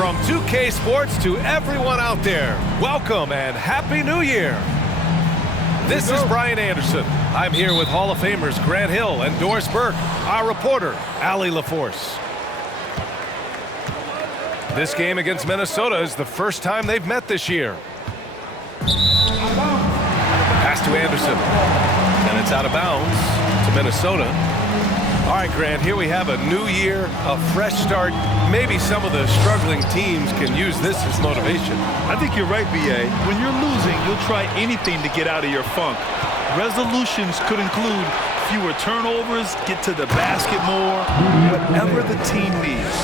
From 2K Sports to everyone out there, welcome and Happy New Year. This is Brian Anderson. I'm here with Hall of Famers Grant Hill and Doris Burke, our reporter, Allie LaForce. This game against Minnesota is the first time they've met this year. Pass to Anderson, and it's out of bounds to Minnesota. All right, Grant, here we have a new year, a fresh start. Maybe some of the struggling teams can use this as motivation. I think you're right, B.A. When you're losing, you'll try anything to get out of your funk. Resolutions could include fewer turnovers, get to the basket more, whatever the team needs.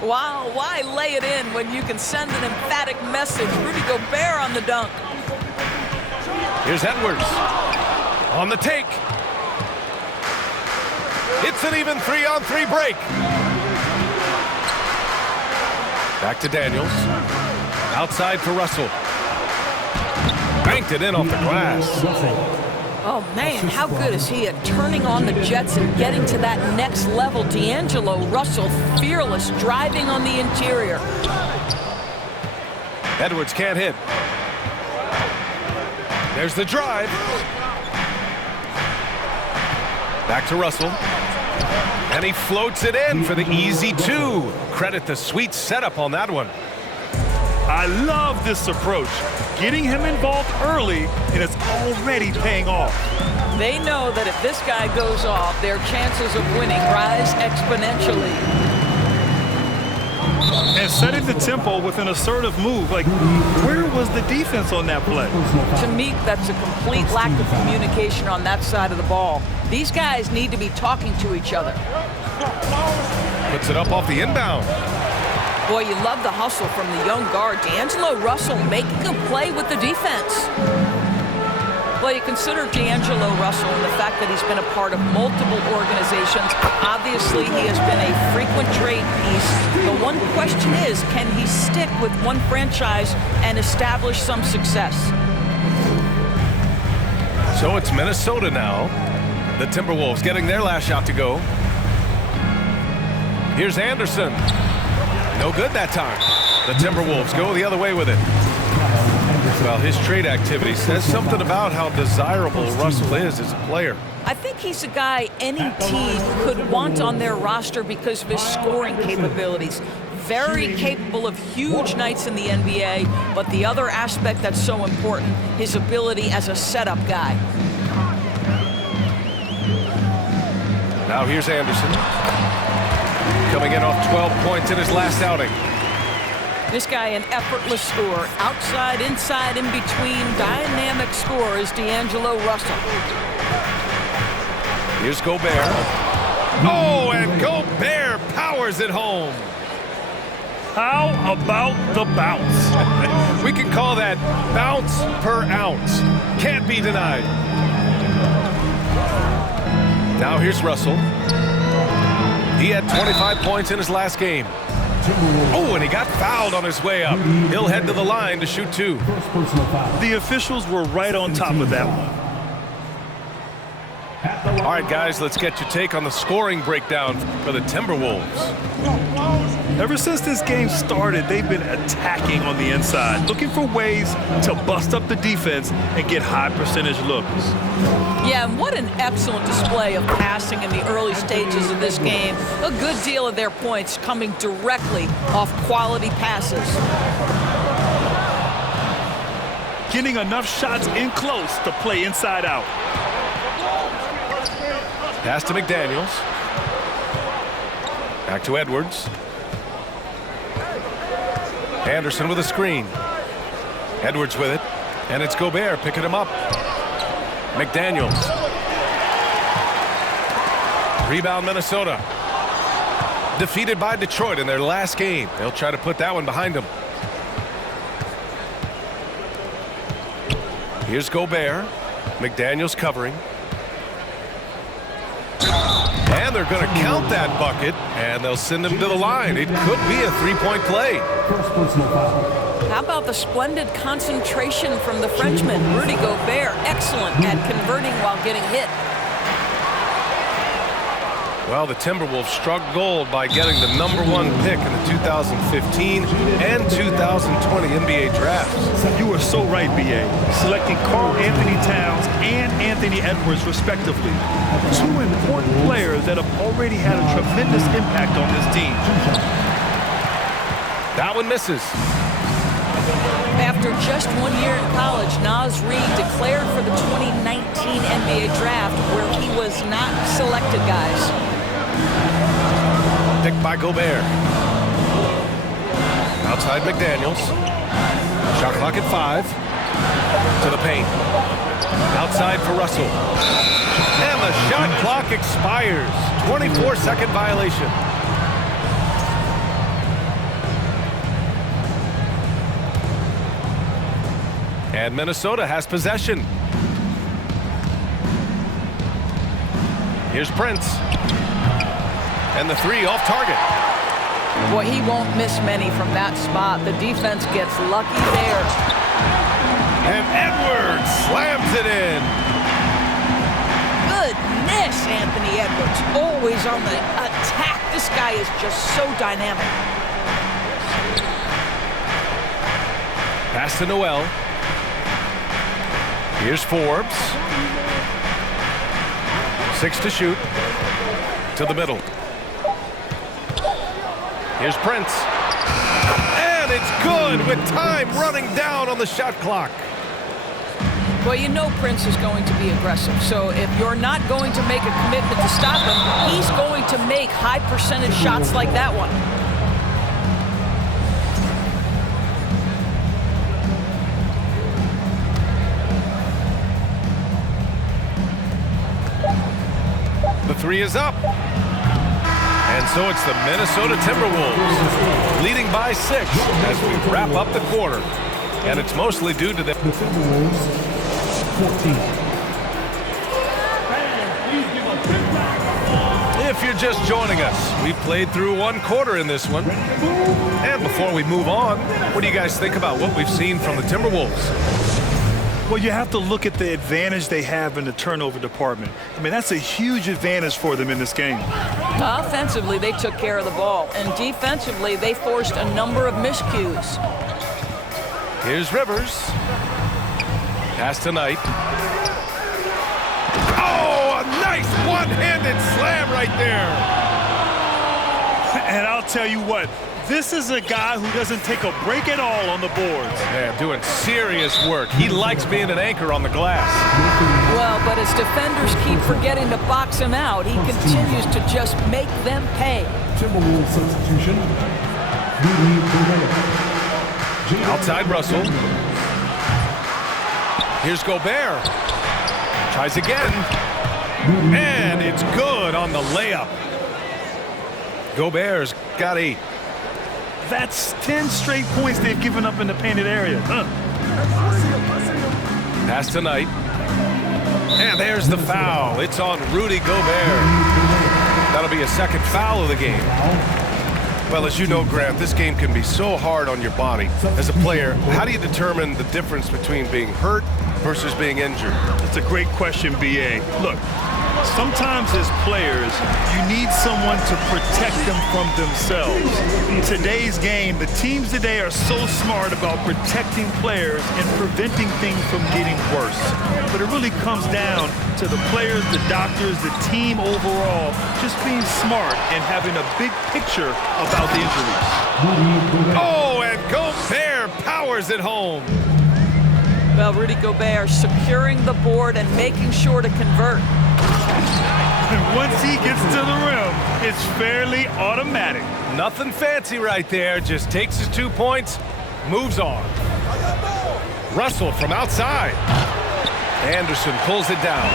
Wow, why lay it in when you can send an emphatic message? Rudy Gobert on the dunk. Here's Edwards on the take. It's an even 3-on-3 break. Back to Daniels. Outside for Russell. Banked it in off the glass. Oh, man, how good is he at turning on the Jets and getting to that next level? D'Angelo Russell, fearless, driving on the interior. Edwards can't hit. There's the drive. Back to Russell. And he floats it in for the easy two. Credit the sweet setup on that one. I love this approach. Getting him involved early, and it's already paying off. They know that if this guy goes off, their chances of winning rise exponentially. And setting the tempo with an assertive move. Like, where was the defense on that play? To me, that's a complete lack of communication on that side of the ball. These guys need to be talking to each other. Puts it up off the inbound. Boy, you love the hustle from the young guard. D'Angelo Russell making a play with the defense. Well, you consider D'Angelo Russell and the fact that he's been a part of multiple organizations. Obviously, he has been a frequent trade piece. The one question is, can he stick with one franchise and establish some success? So it's Minnesota now. The Timberwolves getting their last shot to go. Here's Anderson. No good that time. The Timberwolves go the other way with it. Well, his trade activity says something about how desirable Russell is as a player. I think he's a guy any team could want on their roster because of his scoring capabilities. Very capable of huge nights in the NBA, but the other aspect that's so important, his ability as a setup guy. Now here's Anderson. Coming in off 12 points in his last outing. This guy an effortless scorer. Outside, inside, in between. Dynamic scorer is D'Angelo Russell. Here's Gobert. Oh, and Gobert powers it home. How about the bounce? We can call that bounce per ounce. Can't be denied. Now here's Russell. He had 25 points in his last game. Oh, and he got fouled on his way up. He'll head to the line to shoot two. The officials were right on top of that one. All right, guys, let's get your take on the scoring breakdown for the Timberwolves. Ever since this game started, they've been attacking on the inside, looking for ways to bust up the defense and get high percentage looks. Yeah, and what an excellent display of passing in the early stages of this game. A good deal of their points coming directly off quality passes. Getting enough shots in close to play inside out. Pass to McDaniels. Back to Edwards. Anderson with a screen. Edwards with it. And it's Gobert picking him up. McDaniels. Rebound Minnesota. Defeated by Detroit in their last game. They'll try to put that one behind them. Here's Gobert. McDaniels covering. And they're going to count that bucket, and they'll send him to the line. It could be a three-point play. How about the splendid concentration from the Frenchman, Rudy Gobert, excellent at converting while getting hit. Well, the Timberwolves struck gold by getting the #1 pick in the 2015 and 2020 NBA drafts. You were so right, B.A. Selecting Karl Anthony Towns and Anthony Edwards, respectively. Two important players that have already had a tremendous impact on this team. That one misses. After just 1 year in college, Naz Reid declared for the 2019 NBA draft, where he was not selected, guys. Picked by Gobert. Outside McDaniels. Shot clock at 5. To the paint. Outside for Russell. And the shot clock expires. 24-second violation. And Minnesota has possession. Here's Prince. And the 3 off target. Boy, he won't miss many from that spot. The defense gets lucky there. And Edwards slams it in. Goodness, Anthony Edwards, always on the attack. This guy is just so dynamic. Pass to Noel. Here's Forbes. 6 to shoot. To the middle. Here's Prince. And it's good with time running down on the shot clock. Well, you know Prince is going to be aggressive. So if you're not going to make a commitment to stop him, he's going to make high percentage shots like that one. The 3 is up. And so it's the Minnesota Timberwolves leading by 6 as we wrap up the quarter. And it's mostly due to the Timberwolves 14. If you're just joining us, we played through 1 quarter in this one. And before we move on, what do you guys think about what we've seen from the Timberwolves? Well, you have to look at the advantage they have in the turnover department. I mean, that's a huge advantage for them in this game. Offensively, they took care of the ball. And defensively, they forced a number of miscues. Here's Rivers. Pass to Knight. Oh, a nice one-handed slam right there. And I'll tell you what, this is a guy who doesn't take a break at all on the boards. Man, doing serious work. He likes being an anchor on the glass. Well, but as defenders keep forgetting to box him out, he continues to just make them pay. Timberwolves substitution. Outside Russell. Here's Gobert. Tries again. And it's good on the layup. Gobert's got 8. That's 10 straight points they've given up in the painted area. Pass to Knight. And there's the foul. It's on Rudy Gobert. That'll be a second foul of the game. Well, as you know, Grant, this game can be so hard on your body. As a player, how do you determine the difference between being hurt versus being injured? That's a great question, B.A. Look, sometimes as players, you need someone to protect them from themselves. In today's game, the teams today are so smart about protecting players and preventing things from getting worse. But it really comes down to the players, the doctors, the team overall, just being smart and having a big picture about the injuries. Oh, and Gobert powers it home. Well, Rudy Gobert securing the board and making sure to convert. And once he gets to the rim, it's fairly automatic. Nothing fancy right there. Just takes his 2 points, moves on. Russell from outside. Anderson pulls it down.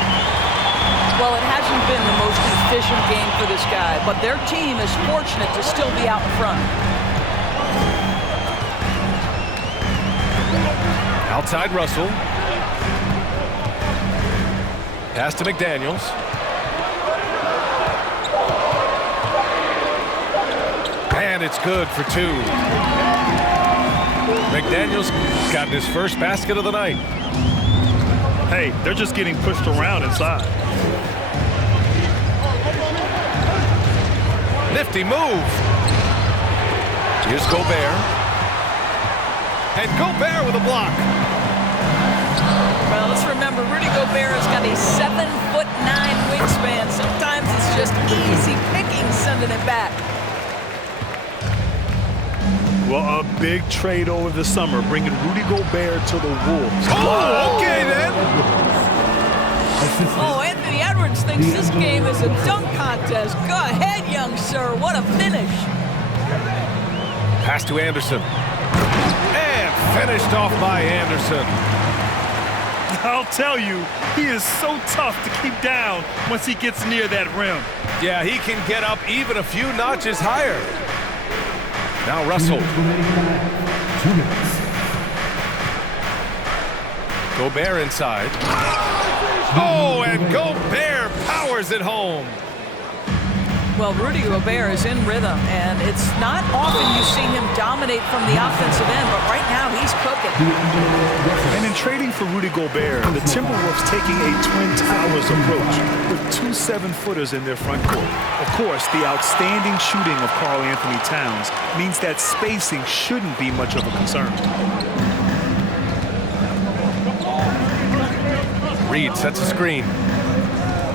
Well, it hasn't been the most efficient game for this guy, but their team is fortunate to still be out in front. Outside Russell. Pass to McDaniels. And it's good for 2. McDaniels got his first basket of the night. Hey, they're just getting pushed around inside. Nifty move. Here's Gobert. And Gobert with a block. Well, let's remember, Rudy Gobert has got a 7'9" wingspan. Sometimes it's just easy picking sending it back. Well, a big trade over the summer, bringing Rudy Gobert to the Wolves. Oh, okay then. Oh, Anthony Edwards thinks this game is a dunk contest. Go ahead, young sir. What a finish. Pass to Anderson. And finished off by Anderson. I'll tell you, he is so tough to keep down once he gets near that rim. Yeah, he can get up even a few notches higher. Now Russell. 2 minutes. Gobert inside. Oh, and Gobert powers it home. Well, Rudy Gobert is in rhythm, and it's not often you see him dominate from the offensive end, but right now he's cooking. And in trading for Rudy Gobert, the Timberwolves taking a Twin Towers approach with 2 7-footers in their front court. Of course, the outstanding shooting of Karl Anthony Towns means that spacing shouldn't be much of a concern. Reed sets a screen.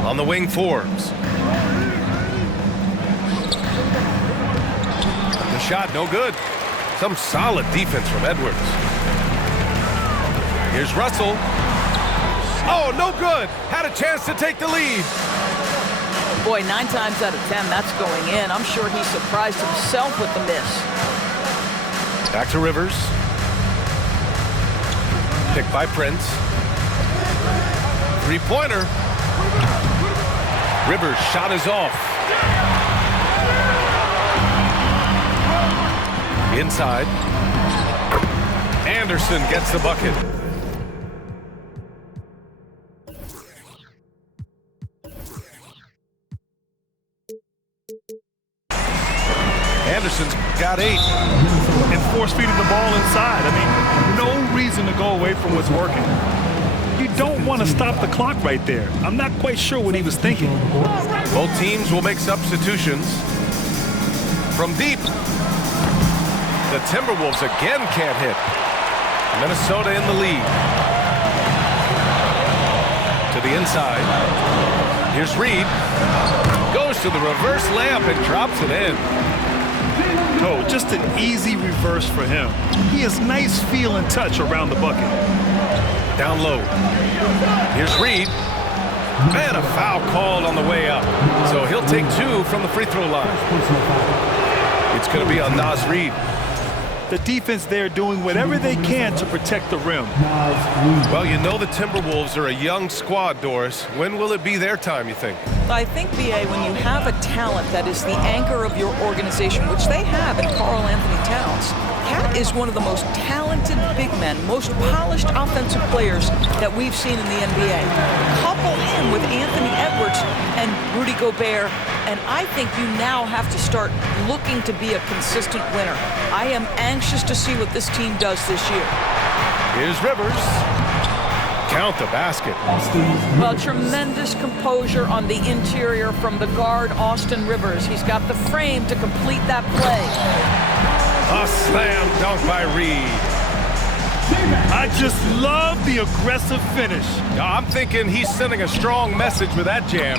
On the wing, Forbes. The shot, no good. Some solid defense from Edwards. Here's Russell. Oh, no good. Had a chance to take the lead. Boy, 9 times out of 10, that's going in. I'm sure he surprised himself with the miss. Back to Rivers. Picked by Prince. Three-pointer. Rivers' shot is off. Inside. Anderson gets the bucket. Anderson's got 8. And force feeding the ball inside. I mean, no reason to go away from what's working. You don't want to stop the clock right there. I'm not quite sure what he was thinking. Both teams will make substitutions. From deep. The Timberwolves again can't hit. Minnesota in the lead. To the inside. Here's Reed. Goes to the reverse layup and drops it in. Oh, just an easy reverse for him. He has nice feel and touch around the bucket. Down low. Here's Reed. And a foul called on the way up. So he'll take 2 from the free throw line. It's going to be on Naz Reed. The defense there doing whatever they can to protect the rim. Well, you know the Timberwolves are a young squad, Doris. When will it be their time, you think? I think, B.A., when you have a talent that is the anchor of your organization, which they have in Karl Anthony Towns, Cat is one of the most talented big men, most polished offensive players that we've seen in the NBA. Couple him with Anthony Edwards and Rudy Gobert, and I think you now have to start looking to be a consistent winner. I am anxious to see what this team does this year. Here's Rivers. Count the basket. Well, tremendous composure on the interior from the guard, Austin Rivers. He's got the frame to complete that play. A slam dunk by Reed. I just love the aggressive finish. I'm thinking he's sending a strong message with that jam.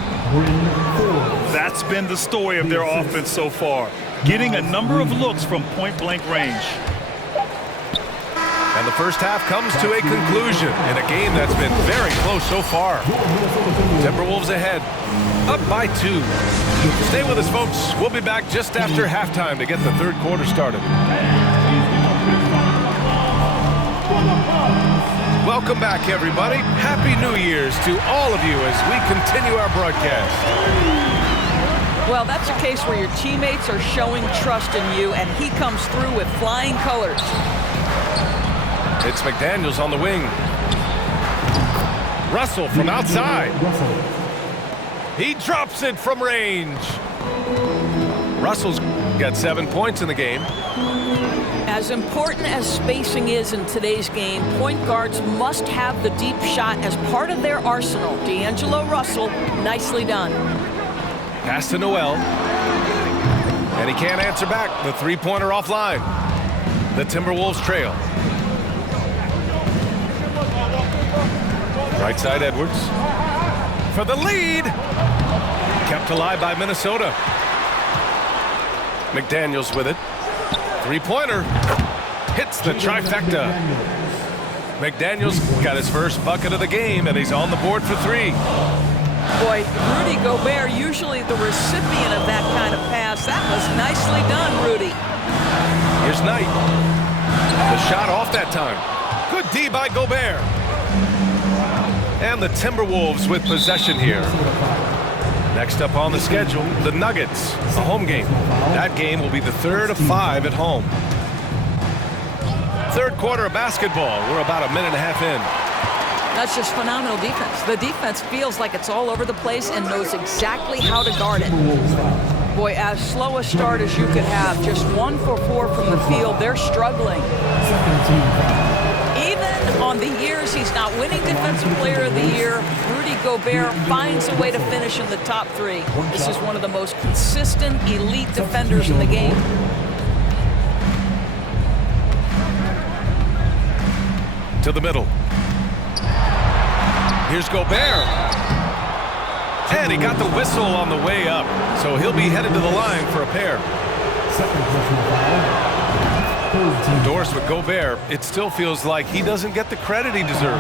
That's been the story of their offense so far, getting a number of looks from point-blank range. And the first half comes to a conclusion in a game that's been very close so far. Timberwolves ahead, up by 2. Stay with us, folks. We'll be back just after halftime to get the third quarter started. Welcome back, everybody. Happy New Year's to all of you as we continue our broadcast. Well, that's a case where your teammates are showing trust in you, and he comes through with flying colors. It's McDaniels on the wing. Russell from outside. He drops it from range. Russell's got 7 points in the game. As important as spacing is in today's game, point guards must have the deep shot as part of their arsenal. D'Angelo Russell, nicely done. Pass to Noel. And he can't answer back. The three-pointer offline. The Timberwolves trail. Right side Edwards. For the lead. Kept alive by Minnesota. McDaniels with it. Three-pointer. Hits the trifecta. McDaniels got his first bucket of the game, and he's on the board for three. Boy, Rudy Gobert, usually the recipient of that kind of pass. That was nicely done, Rudy. Here's Knight. The shot off that time. Good D by Gobert. And the Timberwolves with possession here. Next up on the schedule, the Nuggets, a home game. That game will be the third of 5 at home. Third quarter of basketball. We're about a minute and a half in. That's just phenomenal defense. The defense feels like it's all over the place and knows exactly how to guard it. Boy, as slow a start as you could have, just 1 for 4 from the field. They're struggling. Even on the years he's not winning Defensive Player of the Year, Rudy Gobert finds a way to finish in the top 3. This is one of the most consistent, elite defenders in the game. To the middle. Here's Gobert. And he got the whistle on the way up. So he'll be headed to the line for a pair. Doris with Gobert, it still feels like he doesn't get the credit he deserves.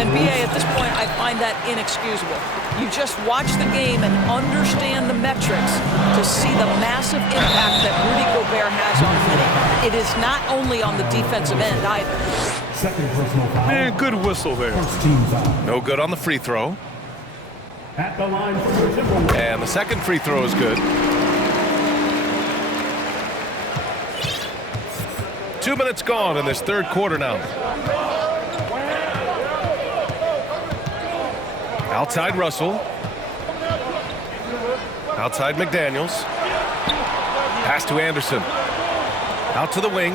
And BA, at this point, I find that inexcusable. You just watch the game and understand the metrics to see the massive impact that Rudy Gobert has on winning. It is not only on the defensive end either. Second personal foul. Man, good whistle there. First team foul. No good on the free throw. At the line for the Timberwolves. And the second free throw is good. 2 minutes gone in this third quarter now. Outside Russell. Outside McDaniels. Pass to Anderson. Out to the wing.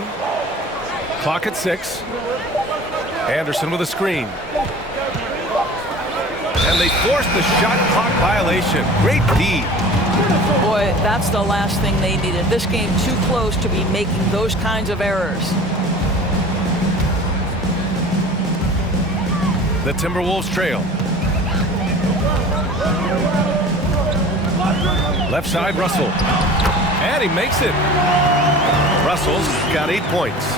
Clock at 6. Anderson with a screen. And they forced the shot clock violation. Great D. Boy, that's the last thing they needed. This game too close to be making those kinds of errors. The Timberwolves trail. Left side, Russell. And he makes it. Russell's got 8 points.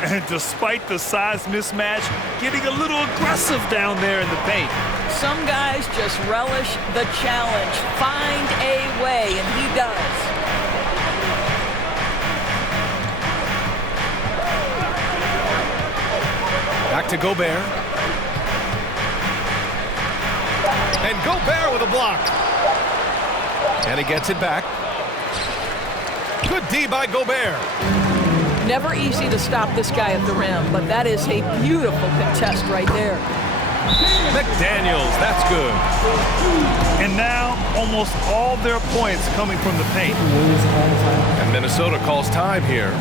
And despite the size mismatch, getting a little aggressive down there in the paint. Some guys just relish the challenge. Find a way, and he does. Back to Gobert. And Gobert with a block. And he gets it back. Good D by Gobert. Never easy to stop this guy at the rim, but that is a beautiful contest right there. McDaniels, that's good. And now, almost all their points coming from the paint. And Minnesota calls time here.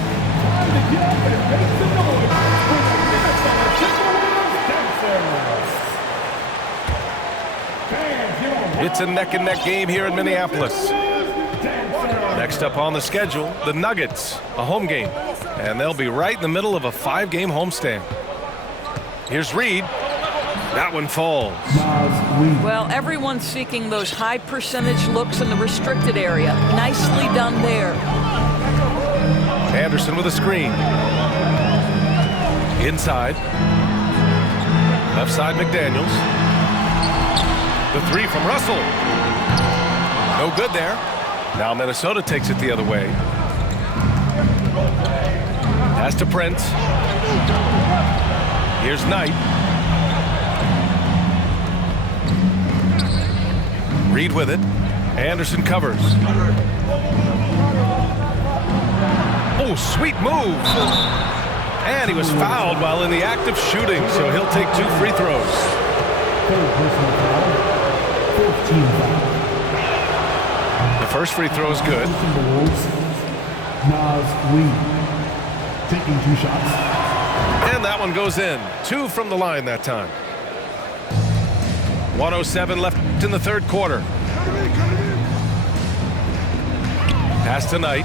It's a neck-and-neck game here in Minneapolis. Next up on the schedule, the Nuggets, a home game. And they'll be right in the middle of a 5-game homestand. Here's Reed. That one falls. Well, everyone's seeking those high percentage looks in the restricted area. Nicely done there. Anderson with a screen. Inside. Left side McDaniels. The three from Russell. No good there. Now Minnesota takes it the other way. Pass to Prince. Here's Knight. Reed with it. Anderson covers. Oh, sweet move. And he was fouled while in the act of shooting, so he'll take 2 free throws. Third personal foul. Fourth team foul. The first free throw is good. Timberwolves. Reed. Taking 2 shots. And that one goes in. 2 from the line that time. 1:07 left in the third quarter. Pass to Knight.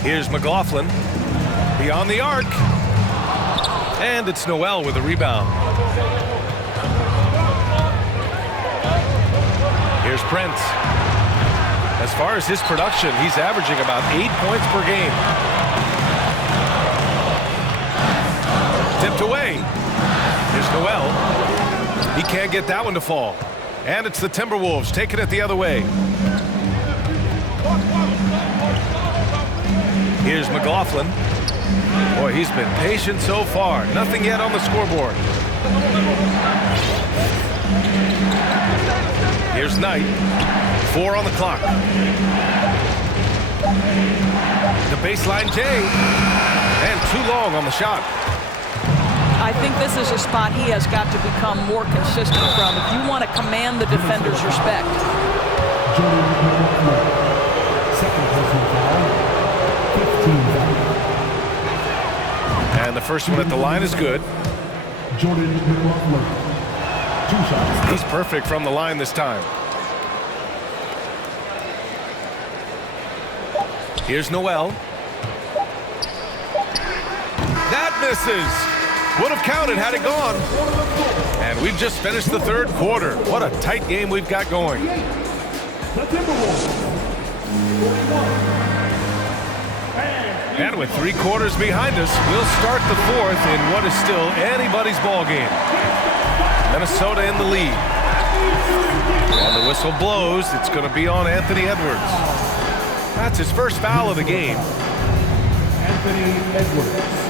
Here's McLaughlin. Beyond the arc. And it's Noel with a rebound. Here's Prince. As far as his production, he's averaging about 8 points per game. Tipped away. Here's Noel. He can't get that one to fall. And it's the Timberwolves taking it the other way. Here's McLaughlin. Boy, he's been patient so far. Nothing yet on the scoreboard. Here's Knight. 4 on the clock. The baseline J. And too long on the shot. I think this is a spot he has got to become more consistent from if you want to command the defender's respect. Second personal foul. 15 foul. And the first one at the line is good. Jordan McLaughlin. 2 shots. He's perfect from the line this time. Here's Noel. That misses. Would have counted had it gone. And we've just finished the third quarter. What a tight game we've got going. The Timberwolves. 41. And with 3 quarters behind us, we'll start the fourth in what is still anybody's ball game. Minnesota in the lead. And the whistle blows. It's going to be on Anthony Edwards. That's his first foul of the game. Anthony Edwards.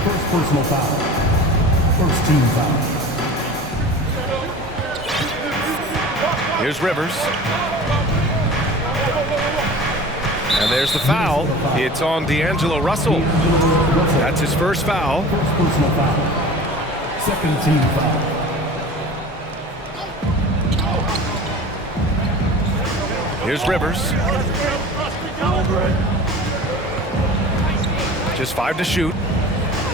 First personal foul. First team foul. Here's Rivers. And there's the foul. It's on D'Angelo Russell. That's his first foul. First personal foul. Second team foul. Here's Rivers. Just 5 to shoot.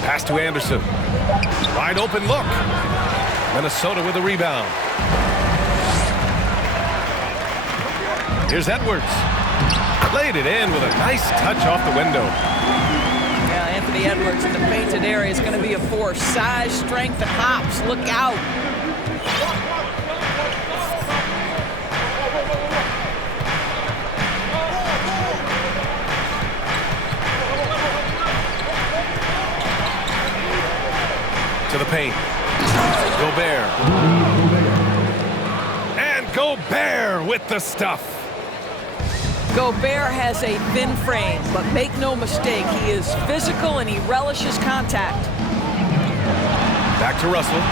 Pass to Anderson. Wide open look. Minnesota with a rebound. Here's Edwards. Laid it in with a nice touch off the window. Yeah, Anthony Edwards in the painted area is going to be a force. Size, strength, and hops. Look out. To the paint. Gobert. And Gobert with the stuff. Gobert has a thin frame, but make no mistake, he is physical and he relishes contact. Back to Russell.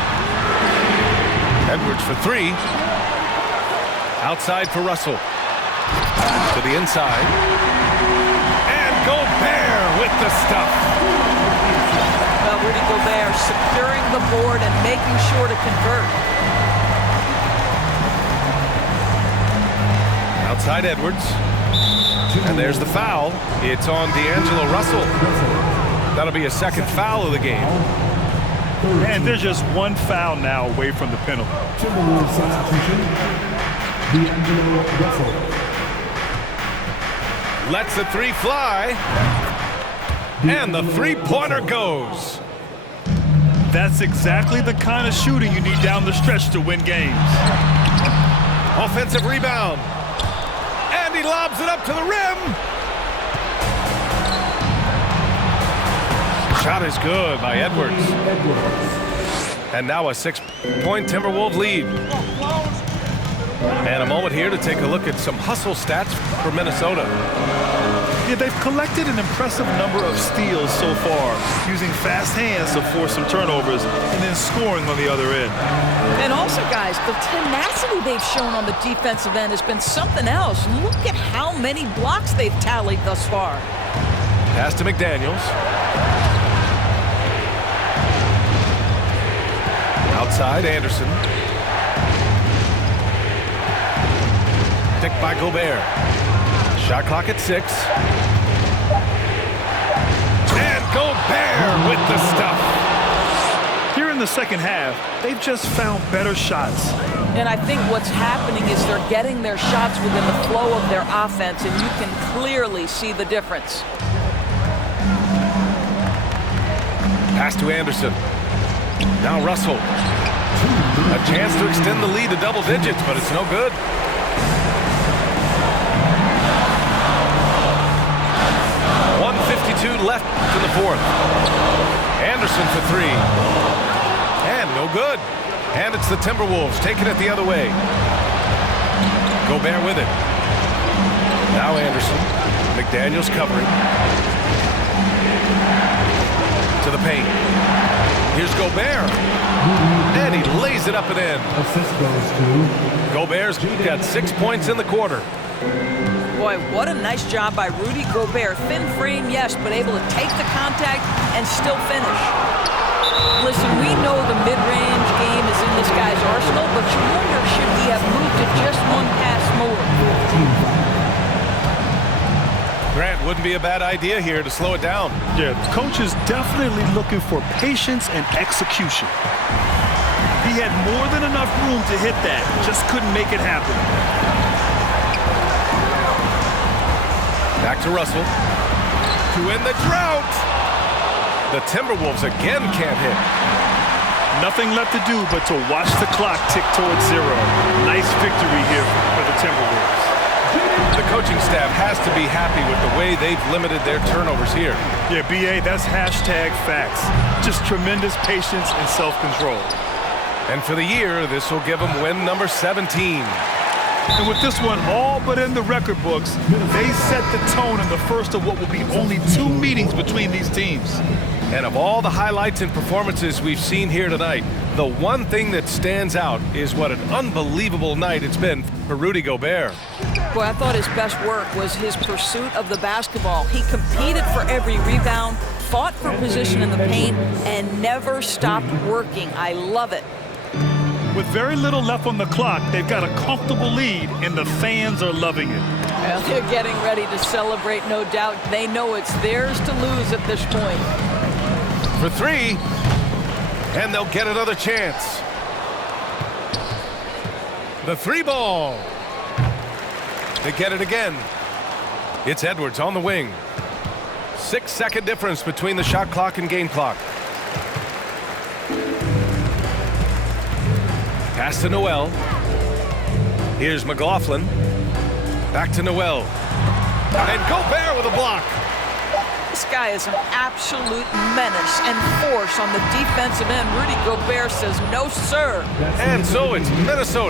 Edwards for 3. Outside for Russell. To the inside. And Gobert with the stuff. Well, Rudy Gobert securing the board and making sure to convert. Outside Edwards. And there's the foul. It's on D'Angelo Russell. That'll be a second foul of the game. And there's just 1 foul now away from the penalty. Timberwolves substitution. D'Angelo Russell. Lets the 3 fly. And the 3-pointer goes. That's exactly the kind of shooting you need down the stretch to win games. Offensive rebound. And he lobs it up to the rim. Shot is good by Edwards. And now a 6-point Timberwolves lead. And a moment here to take a look at some hustle stats for Minnesota. Yeah, they've collected an impressive number of steals so far, using fast hands to force some turnovers and then scoring on the other end. And also, guys, the tenacity they've shown on the defensive end has been something else. Look at how many blocks they've tallied thus far. Pass to McDaniels. Outside, Anderson. Picked by Gobert. Shot clock at 6. And Gobert with the stuff. Here in the second half, they've just found better shots. And I think what's happening is they're getting their shots within the flow of their offense, and you can clearly see the difference. Pass to Anderson. Now Russell. A chance to extend the lead to double digits, but it's no good. .152 left in the fourth. Anderson for three. And no good. And it's the Timberwolves taking it the other way. Gobert with it. Now Anderson. McDaniels covering. To the paint. Here's Gobert. And he lays it up and in. Assist goes to Gobert's got 6 points in the quarter. Boy, what a nice job by Rudy Gobert. Thin frame, yes, but able to take the contact and still finish. Listen, we know the mid-range game is in this guy's arsenal, but you wonder, should he have moved to just one pass more? Grant, wouldn't be a bad idea here to slow it down. Yeah, the coach is definitely looking for patience and execution. He had more than enough room to hit that, just couldn't make it happen. Back to Russell. To end the drought. The Timberwolves again can't hit. Nothing left to do but to watch the clock tick towards zero. Nice victory here for the Timberwolves. The coaching staff has to be happy with the way they've limited their turnovers here. Yeah, BA, that's hashtag facts. Just tremendous patience and self-control. And for the year, this will give them win number 17. And with this one all but in the record books, they set the tone in the first of what will be only 2 meetings between these teams. And of all the highlights and performances we've seen here tonight, the one thing that stands out is what an unbelievable night it's been for Rudy Gobert. Boy, I thought his best work was his pursuit of the basketball. He competed for every rebound, fought for position in the paint, and never stopped working. I love it. With very little left on the clock, they've got a comfortable lead, and the fans are loving it. Well, they're getting ready to celebrate, no doubt. They know it's theirs to lose at this point. For three, and they'll get another chance. The three ball. They get it again. It's Edwards on the wing. 6-second difference between the shot clock and game clock. Pass to Noel. Here's McLaughlin. Back to Noel. And Gobert with a block. This guy is an absolute menace and force on the defensive end. Rudy Gobert says, no, sir. And so it's Minnesota.